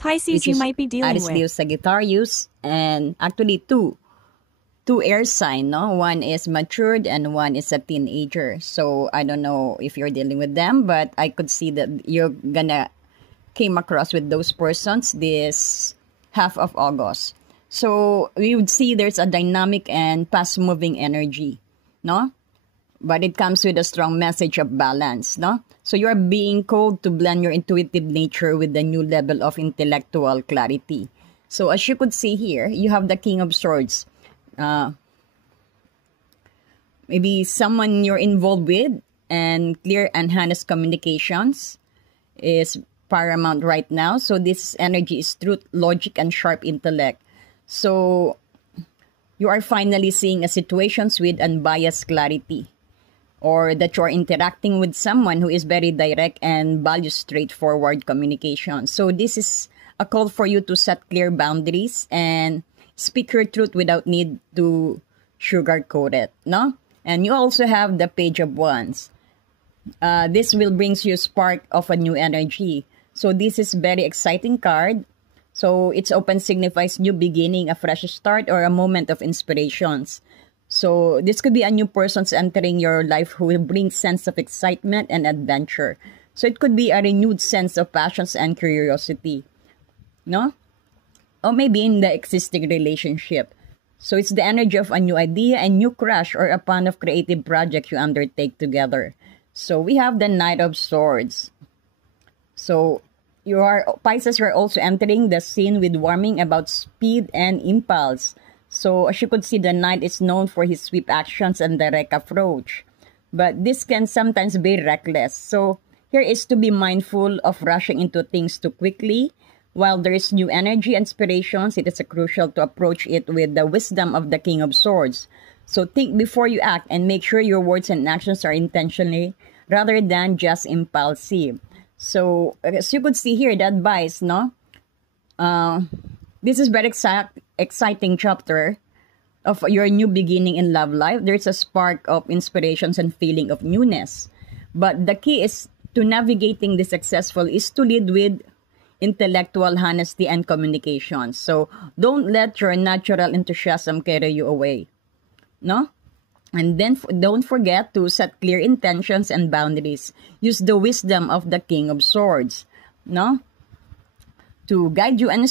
Pisces which you is might be dealing Aries, Leo, with. Sagittarius, and actually two air sign, no? One is matured and one is a teenager. So I don't know if you're dealing with them, but I could see that you're gonna came across with those persons this half of August. So we would see there's a dynamic and fast moving energy, no? But it comes with a strong message of balance, no? So you are being called to blend your intuitive nature with the new level of intellectual clarity. So as you could see here, you have the King of Swords. Uh, Maybe someone you're involved with, and clear and honest communications is paramount right now. So this energy is truth, logic, and sharp intellect. So you are finally seeing a situations with unbiased clarity, or that you're interacting with someone who is very direct and values straightforward communication. So this is a call for you to set clear boundaries and speak your truth without need to sugarcoat it, no? And you also have the Page of Wands. This will brings you spark of a new energy. So this is very exciting card. So its open signifies new beginning, a fresh start, or a moment of inspirations. So this could be a new person's entering your life who will bring sense of excitement and adventure. So it could be a renewed sense of passions and curiosity, no? Or maybe in the existing relationship. So it's the energy of a new idea, a new crush, or a fun of creative project you undertake together. So we have the Knight of Swords. So you are Pisces, you're also entering the scene with warming about speed and impulse. So as you could see, the Knight is known for his swift actions and direct approach. But this can sometimes be reckless. So here is to be mindful of rushing into things too quickly. While there is new energy and inspirations, it is crucial to approach it with the wisdom of the King of Swords. So think before you act and make sure your words and actions are intentionally rather than just impulsive. So as you could see here, the advice, no? This is very exciting chapter of your new beginning in love life. There's a spark of inspirations and feeling of newness. But the key is to navigating this successful is to lead with intellectual honesty and communication. So don't let your natural enthusiasm carry you away, no? And then don't forget to set clear intentions and boundaries. Use the wisdom of the King of Swords, no? To guide you and